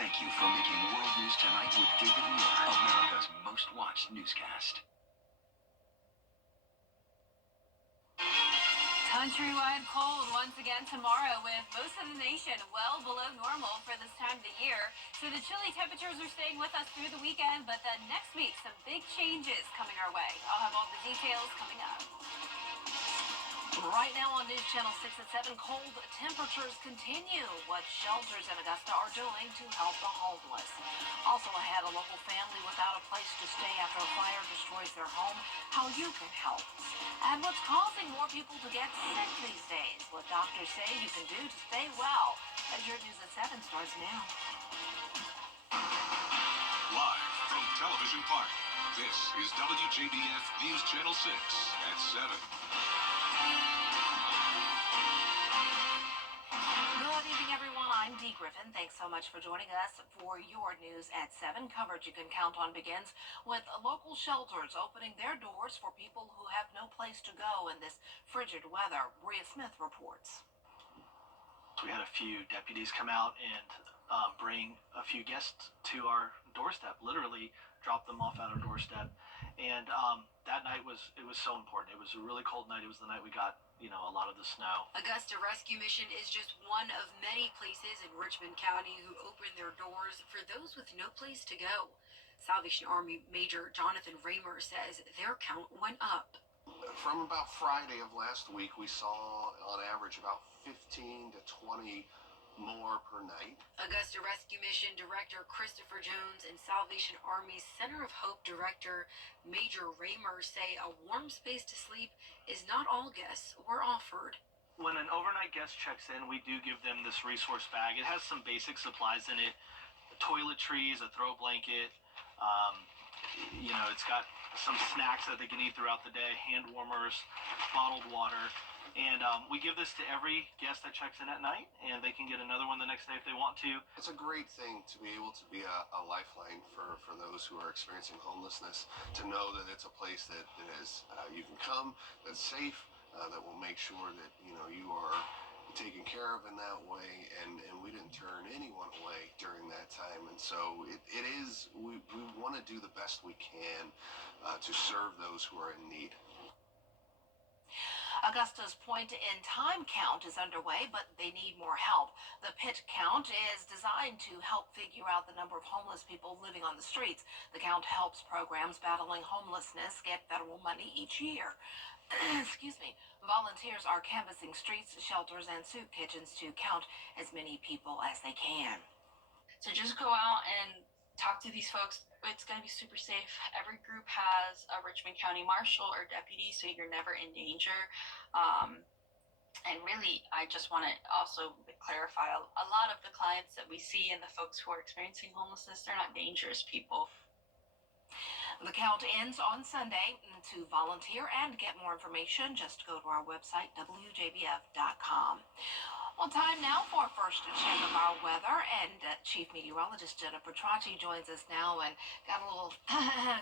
Thank you for making World News Tonight with David Muir, America's most watched newscast. Countrywide cold once again tomorrow with most of the nation well below normal for this time of the year. So the chilly temperatures are staying with us through the weekend, but then next week some big changes coming our way. I'll have all the details coming up. Right now on News Channel 6 at 7, cold temperatures continue. What shelters in Augusta are doing to help the homeless. Also ahead, a local family without a place to stay after a fire destroys their home. How you can help. And what's causing more people to get sick these days. What doctors say you can do to stay well. As your News at 7 starts now. Live from Television Park, this is WJBF News Channel 6 at 7. Good evening, everyone. I'm Dee Griffin. Thanks so much for joining us for your News at 7 coverage you can count on begins with local shelters opening their doors for people who have no place to go in this frigid weather. Bria Smith reports. We had a few deputies come out and bring a few guests to our doorstep, literally drop them off at our doorstep. And that night was so important. It was a really cold night. It was the night we got a lot of the snow. Augusta Rescue Mission is just one of many places in Richmond County who open their doors for those with no place to go. Salvation Army Major Jonathan Raymer says their count went up. From about Friday of last week, we saw on average about 15 to 20 more per night. Augusta Rescue Mission Director Christopher Jones and Salvation Army's Center of Hope Director Major Raymer say a warm space to sleep is not all guests were offered. When an overnight guest checks in, we do give them this resource bag. It has some basic supplies in it, toiletries, a throw blanket, it's got some snacks that they can eat throughout the day, hand warmers, bottled water. And we give this to every guest that checks in at night, and they can get another one the next day if they want to. It's a great thing to be able to be a lifeline for those who are experiencing homelessness, to know that it's a place that is you can come, that's safe, that will make sure that you are taken care of in that way, and we didn't turn anyone away during that time. And so it is, we want to do the best we can to serve those who are in need. Augusta's point-in-time count is underway, but they need more help. The PIT count is designed to help figure out the number of homeless people living on the streets. The count helps programs battling homelessness get federal money each year. Excuse me. Volunteers are canvassing streets, shelters, and soup kitchens to count as many people as they can. So just go out and talk to these folks. It's going to be super safe. Every group has a Richmond County Marshal or deputy, so you're never in danger. And really, I just want to also clarify, a lot of the clients that we see and the folks who are experiencing homelessness, they're not dangerous people. The count ends on Sunday. To volunteer and get more information, just go to our website, WJBF.com. Well, time now for our first check of our weather, and Chief Meteorologist Jennifer Tracci joins us now, and got a little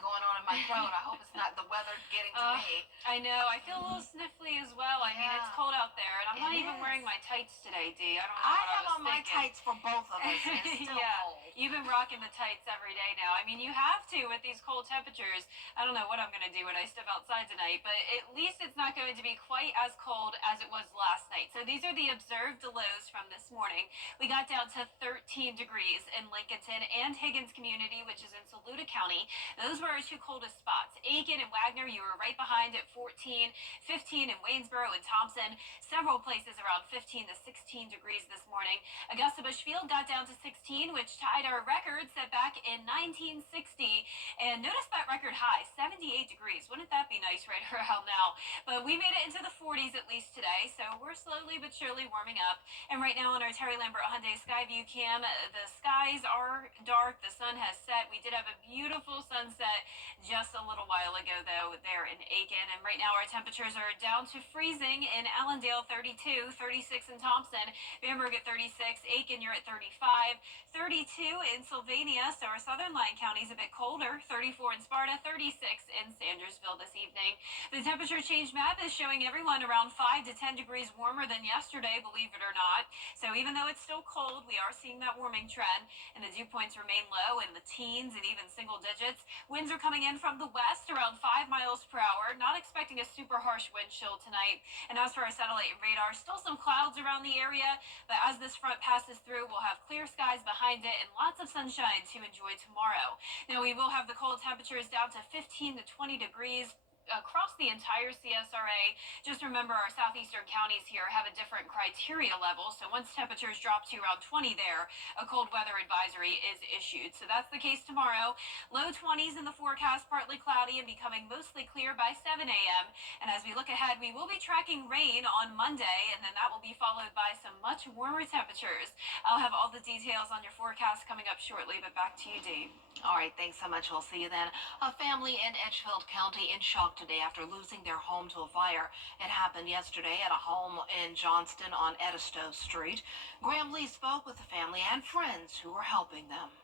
going on in my throat. I hope it's not the weather getting to me. I know. I feel a little sniffly as well. I mean, it's cold out there, and I'm not even wearing my tights today, Dee. I don't know I what have I was on my thinking. tights for both of us, and it's still cold. You've been rocking the tights every day now. I mean, you have to with these cold temperatures. I don't know what I'm going to do when I step outside tonight, but at least it's not going to be quite as cold as it was last night. So these are the observed lows from this morning. We got down to 13 degrees in Lincolnton and Higgins Community, which is in Saluda County. Those were our two coldest spots. Aiken and Wagner, you were right behind at 14, 15 in Waynesboro and Thompson. Several places around 15 to 16 degrees this morning. Augusta Bushfield got down to 16, which tied our record set back in 1960. And notice that record high, 78 degrees. Wouldn't that be nice right around now? But we made it into the 40s at least today, so we're slowly but surely warming up. And right now on our Terry Lambert Hyundai Skyview cam, the skies are dark, the sun has set. We did have a beautiful sunset just a little while ago, though, there in Aiken. And right now our temperatures are down to freezing in Allendale, 32, 36 in Thompson, Bamberg at 36, Aiken, you're at 35, 32 in Sylvania, so our southern line counties a bit colder, 34 in Sparta, 36 in Sandersville this evening. The temperature change map is showing everyone around 5 to 10 degrees warmer than yesterday. Believe it or not. So even though it's still cold, we are seeing that warming trend, and the dew points remain low in the teens and even single digits. Winds are coming in from the west around 5 miles per hour. Not expecting a super harsh wind chill tonight. And as for our satellite radar, still some clouds around the area, but as this front passes through, we'll have clear skies behind it and lots of sunshine to enjoy tomorrow. Now, we will have the cold temperatures down to 15 to 20 degrees across the entire CSRA. Just remember, our southeastern counties here have a different criteria level, so once temperatures drop to around 20 there, a cold weather advisory is issued. So that's the case tomorrow. Low 20s in the forecast, partly cloudy and becoming mostly clear by 7 a.m. And as we look ahead, we will be tracking rain on Monday, and then that will be followed by some much warmer temperatures. I'll have all the details on your forecast coming up shortly, but back to you, Dee. All right, thanks so much. We'll see you then. A family in Edgefield County in shock today after losing their home to a fire. It happened yesterday at a home in Johnston on Edisto Street. Graham Lee spoke with the family and friends who were helping them.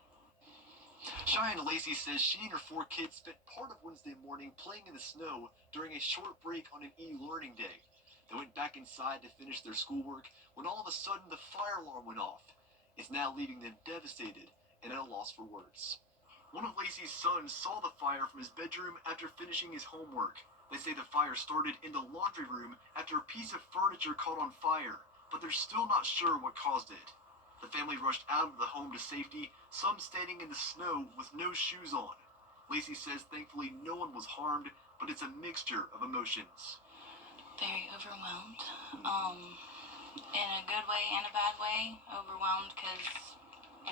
Cheyenne Lacey says she and her 4 kids spent part of Wednesday morning playing in the snow during a short break on an e-learning day. They went back inside to finish their schoolwork when all of a sudden the fire alarm went off. It's now leaving them devastated and at a loss for words. One of Lacey's sons saw the fire from his bedroom after finishing his homework. They say the fire started in the laundry room after a piece of furniture caught on fire, but they're still not sure what caused it. The family rushed out of the home to safety, some standing in the snow with no shoes on. Lacey says thankfully no one was harmed, but it's a mixture of emotions. Very overwhelmed, in a good way and a bad way. Overwhelmed because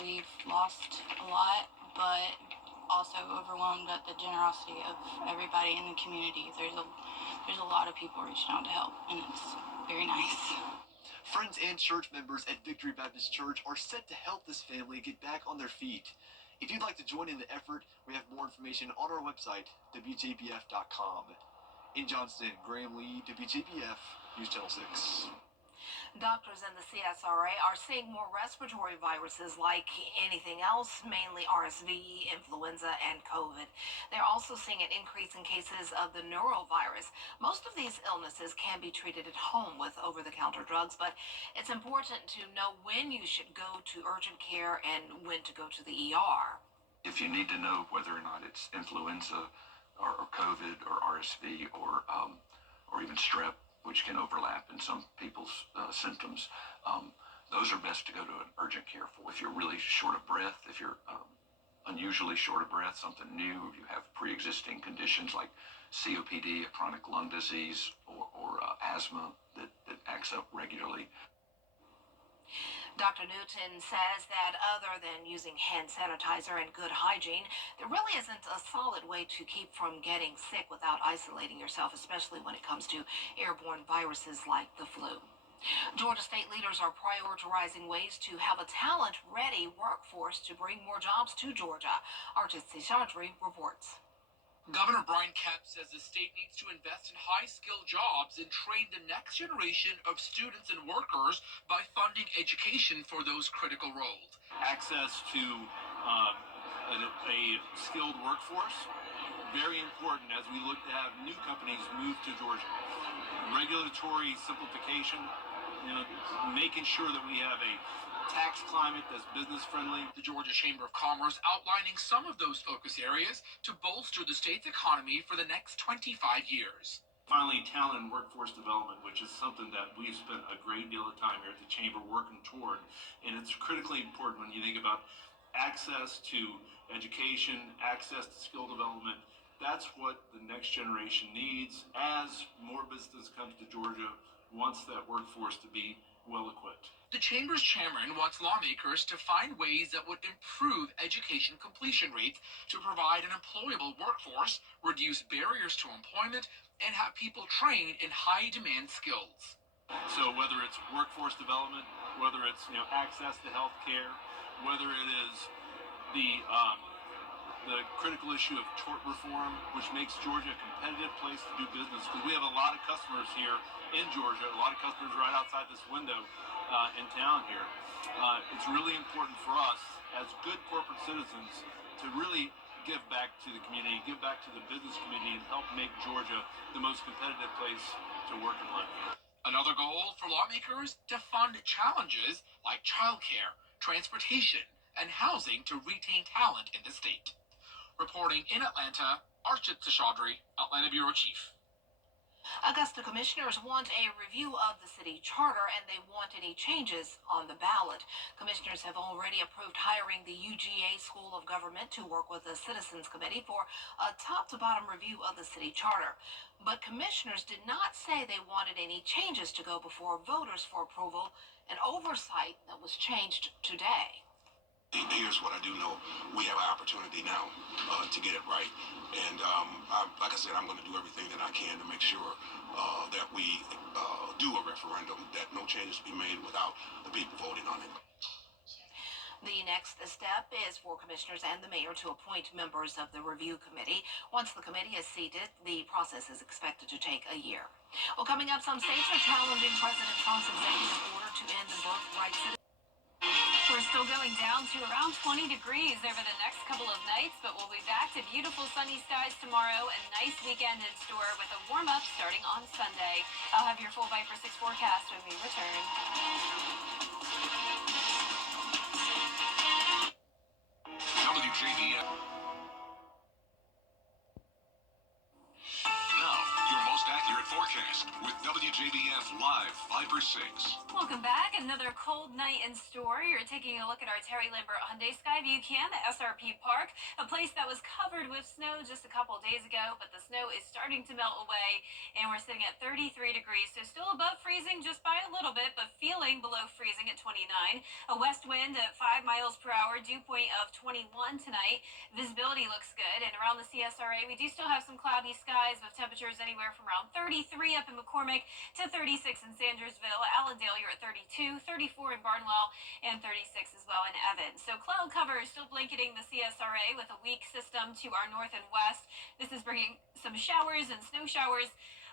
we've lost a lot, but also overwhelmed at the generosity of everybody in the community. There's a lot of people reaching out to help, and it's very nice. Friends and church members at Victory Baptist Church are set to help this family get back on their feet. If you'd like to join in the effort, we have more information on our website, WJBF.com. In Johnston, Graham Lee, WJBF, News Channel 6. Doctors in the CSRA are seeing more respiratory viruses like anything else, mainly RSV, influenza, and COVID. They're also seeing an increase in cases of the norovirus. Most of these illnesses can be treated at home with over-the-counter drugs, but it's important to know when you should go to urgent care and when to go to the ER. If you need to know whether or not it's influenza or COVID or RSV or even strep, which can overlap in some people's symptoms, those are best to go to an urgent care for. If you're really short of breath, if you're unusually short of breath, something new, if you have pre-existing conditions like COPD, a chronic lung disease, or asthma that acts up regularly. Dr. Newton says that other than using hand sanitizer and good hygiene, there really isn't a solid way to keep from getting sick without isolating yourself, especially when it comes to airborne viruses like the flu. Georgia state leaders are prioritizing ways to have a talent-ready workforce to bring more jobs to Georgia. Archit Seshadri reports. Governor Brian Kemp says the state needs to invest in high-skilled jobs and train the next generation of students and workers by funding education for those critical roles. Access to a skilled workforce, very important as we look to have new companies move to Georgia. Regulatory simplification, making sure that we have a tax climate that's business friendly. The Georgia Chamber of Commerce outlining some of those focus areas to bolster the state's economy for the next 25 years. Finally, talent and workforce development, which is something that we've spent a great deal of time here at the Chamber working toward. And it's critically important when you think about access to education, access to skill development. That's what the next generation needs as more business comes to Georgia, wants that workforce to be well equipped. The Chamber's chairman wants lawmakers to find ways that would improve education completion rates to provide an employable workforce, reduce barriers to employment, and have people trained in high-demand skills. So whether it's workforce development, whether it's access to health care, whether it is the critical issue of tort reform, which makes Georgia a competitive place to do business, because we have a lot of customers here in Georgia, a lot of customers right outside this window in town here. It's really important for us as good corporate citizens to really give back to the community, give back to the business community, and help make Georgia the most competitive place to work and live. Another goal for lawmakers to fund challenges like childcare, transportation, and housing to retain talent in the state. Reporting in Atlanta, Archit Seshadri, Atlanta Bureau Chief. Augusta commissioners want a review of the city charter and they want any changes on the ballot. Commissioners have already approved hiring the UGA School of Government to work with the Citizens Committee for a top-to-bottom review of the city charter. But commissioners did not say they wanted any changes to go before voters for approval, an oversight that was changed today. Here's what I do know. We have an opportunity now to get it right. And like I said, I'm going to do everything that I can to make sure that we do a referendum, that no changes be made without the people voting on it. The next step is for commissioners and the mayor to appoint members of the review committee. Once the committee is seated, the process is expected to take a year. Well, coming up, some states are challenging President Trump's executive order to end the birthright. We're still going down to around 20 degrees over the next couple of nights, but we'll be back to beautiful sunny skies tomorrow and nice weekend in store with a warm-up starting on Sunday. I'll have your full Viper 6 forecast when we return. WJBF. Now, your most accurate forecast with WJBF Live Viper 6. Welcome back. Another cold night in store. You're taking a look at our Terry Lambert Hyundai Skyview Cam at SRP Park, a place that was covered with snow just a couple days ago, but the snow is starting to melt away, and we're sitting at 33 degrees, so still above freezing just by a little bit, but feeling below freezing at 29. A west wind at 5 miles per hour, dew point of 21 tonight. Visibility looks good, and around the CSRA, we do still have some cloudy skies with temperatures anywhere from around 33 up in McCormick to 36 in Sandersville. Allendale, you're at 32, 34 in Barnwell, and 36 as well in Evans. So cloud cover is still blanketing the CSRA with a weak system to our north and west. This is bringing some showers and snow showers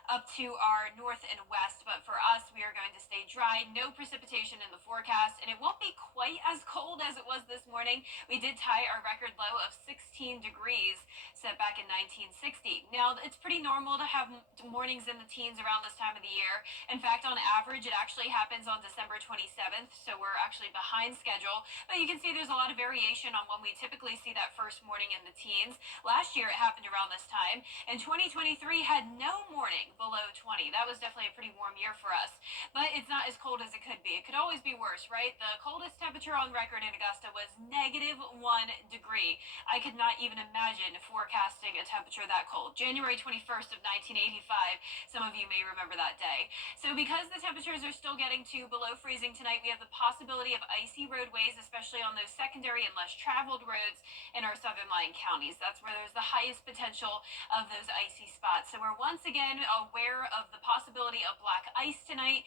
up to our north and west, but for us, we are going to stay dry, no precipitation in the forecast, and it won't be quite as cold as it was this morning. We did tie our record low of 16 degrees set back in 1960. Now, it's pretty normal to have mornings in the teens around this time of the year. In fact, on average, it actually happens on December 27th, so we're actually behind schedule, but you can see there's a lot of variation on when we typically see that first morning in the teens. Last year, it happened around this time, and 2023 had no morning below 20. That was definitely a pretty warm year for us, but it's not as cold as it could be. It could always be worse, right? The coldest temperature on record in Augusta was -1 degree. I could not even imagine forecasting a temperature that cold. January 21st of 1985. Some of you may remember that day. So because the temperatures are still getting to below freezing tonight, we have the possibility of icy roadways, especially on those secondary and less traveled roads in our southern lying counties. That's where there's the highest potential of those icy spots. So we're once again aware of the possibility of black ice tonight.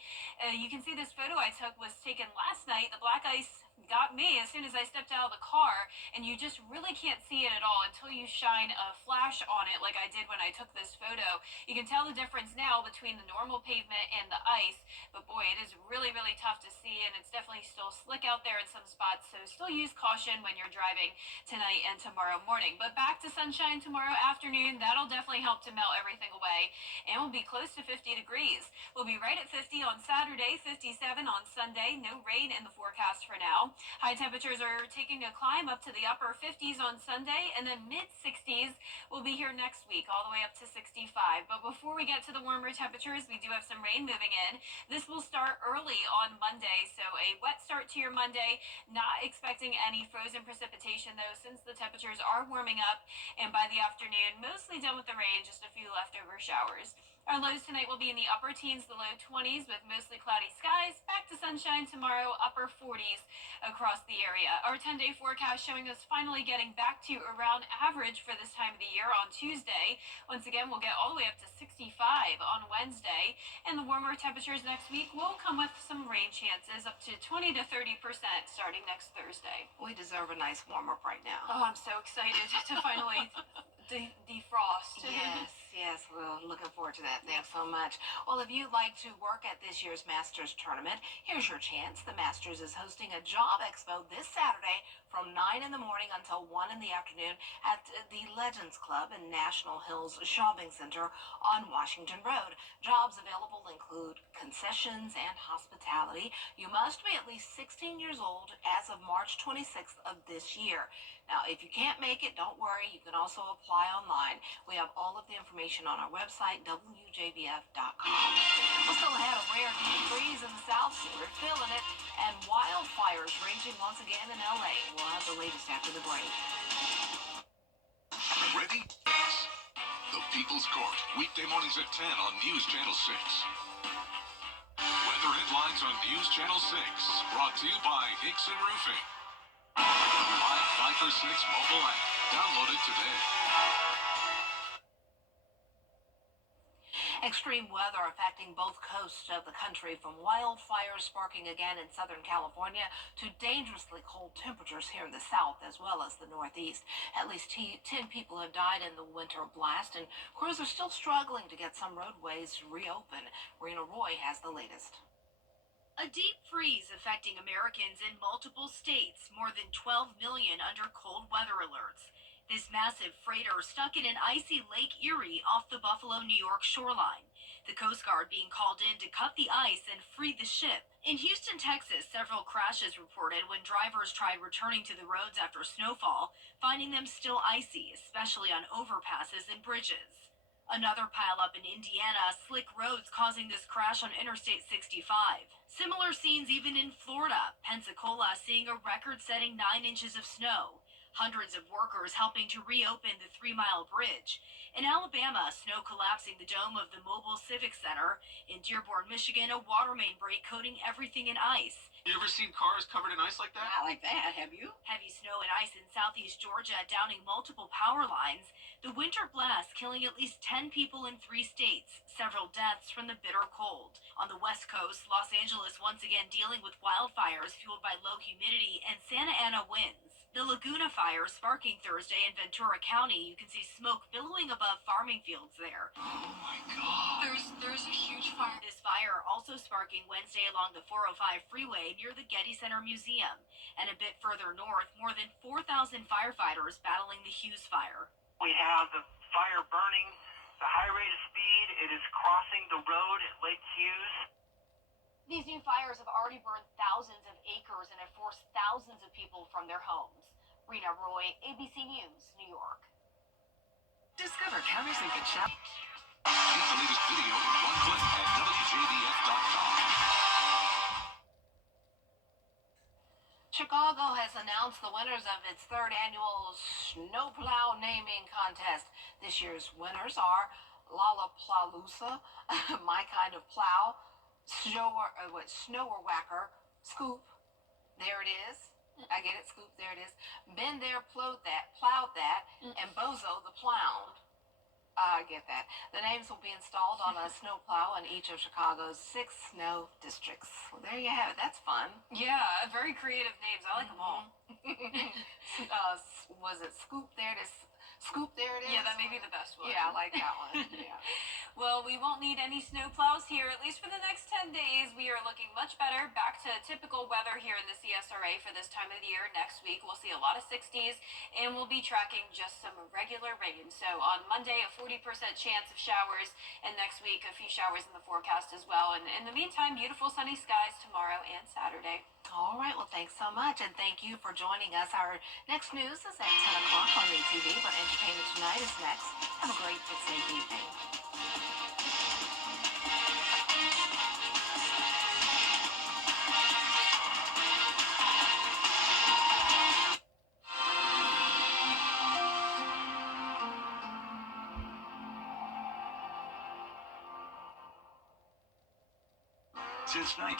You can see this photo I took was taken last night. The black ice got me as soon as I stepped out of the car, and you just really can't see it at all until you shine a flash on it like I did when I took this photo. You can tell the difference now between the normal pavement and the ice, but boy, it is really, really tough to see, and it's definitely still slick out there in some spots, so still use caution when you're driving tonight and tomorrow morning. But back to sunshine tomorrow afternoon. That'll definitely help to melt everything away, and we'll be close to 50 degrees. We'll be right at 50 on Saturday, 57 on Sunday. No rain in the forecast for now. High temperatures are taking a climb up to the upper 50s on Sunday, and then mid-60s will be here next week, all the way up to 65. But before we get to the warmer temperatures, we do have some rain moving in. This will start early on Monday, so a wet start to your Monday. Not expecting any frozen precipitation, though, since the temperatures are warming up, and by the afternoon, mostly done with the rain, just a few leftover showers. Our lows tonight will be in the upper teens, the low 20s, with mostly cloudy skies. Back to sunshine tomorrow, upper 40s across the area. Our 10-day forecast showing us finally getting back to around average for this time of the year on Tuesday. Once again, we'll get all the way up to 65 on Wednesday, and the warmer temperatures next week will come with some rain chances, up to 20 to 30% starting next Thursday. We deserve a nice warm up right now. Oh, I'm so excited to finally defrost. Yes. yes. Well, looking forward to that. Thanks so much. Well, if you'd like to work at this year's Masters tournament, here's your chance. The Masters is hosting a job expo this Saturday from 9 in the morning until 1 in the afternoon at the Legends Club in National Hills Shopping Center on Washington Road. Jobs available include concessions and hospitality. You must be at least 16 years old as of March 26th of this year. Now, if you can't make it, don't worry. You can also apply online. We have all of the information on our website, WJBF.com. We'll still have a rare deep freeze in the South. We're feeling it. And wildfires raging once again in LA. We'll have the latest after the break. Ready? The People's Court, weekday mornings at 10 on News Channel 6. Weather headlines on News Channel 6, brought to you by Hickson Roofing. The live 5 for 6 mobile app. Download it today. Extreme weather affecting both coasts of the country, from wildfires sparking again in Southern California to dangerously cold temperatures here in the South as well as the Northeast. At least 10 people have died in the winter blast, and crews are still struggling to get some roadways reopened. Rena Roy has the latest. A deep freeze affecting Americans in multiple states, more than 12 million under cold weather alerts. This massive freighter stuck in an icy Lake Erie off the Buffalo, New York shoreline. The Coast Guard being called in to cut the ice and free the ship. In Houston, Texas, several crashes reported when drivers tried returning to the roads after snowfall, finding them still icy, especially on overpasses and bridges. Another pileup in Indiana, slick roads causing this crash on Interstate 65. Similar scenes even in Florida, Pensacola seeing a record-setting 9 inches of snow. Hundreds of workers helping to reopen the 3-mile bridge. In Alabama, snow collapsing the dome of the Mobile Civic Center. In Dearborn, Michigan, a water main break coating everything in ice. You ever seen cars covered in ice like that? Not like that, have you? Heavy snow and ice in southeast Georgia, downing multiple power lines. The winter blast killing at least 10 people in 3 states. Several deaths from the bitter cold. On the West Coast, Los Angeles once again dealing with wildfires fueled by low humidity and Santa Ana winds. The Laguna fire sparking Thursday in Ventura County. You can see smoke billowing above farming fields there. Oh my God. There's a huge fire. This fire also sparking Wednesday along the 405 freeway near the Getty Center Museum. And a bit further north, more than 4,000 firefighters battling the Hughes fire. We have the fire burning at a high rate of speed. It is crossing the road at Lake Hughes. These new fires have already burned thousands of acres and have forced thousands of people from their homes. Rena Roy, ABC News, New York. Discover counties and can shop. Get the latest video in one click at WJBF.com. Chicago has announced the winners of its 3rd annual Snowplow naming contest. This year's winners are Lollapalooza, My Kind of Plow, Snower Whacker, Scoop, there it is. I get it, Scoop, there it is. Been there, plowed that, and Bozo the Plound. I get that. The names will be installed on a snowplow in each of Chicago's 6 snow districts. Well, there you have it. That's fun. Yeah, very creative names. I like them all. Was it Scoop, there it is? Scoop, there it is? Yeah, that may be the best one. Yeah, I like that one. Yeah. Well, we won't need any snow plows here, at least for the next 10 days. We are looking much better, back to typical weather here in the CSRA for this time of the year. Next week, we'll see a lot of 60s, and we'll be tracking just some regular rain. So on Monday, a 40% chance of showers, and next week, a few showers in the forecast as well. And in the meantime, beautiful sunny skies tomorrow and Saturday. All right, well, thanks so much, and thank you for joining us. Our next news is at 10 o'clock on ETV, but Entertainment Tonight is next. Have a great and safe evening. Since 19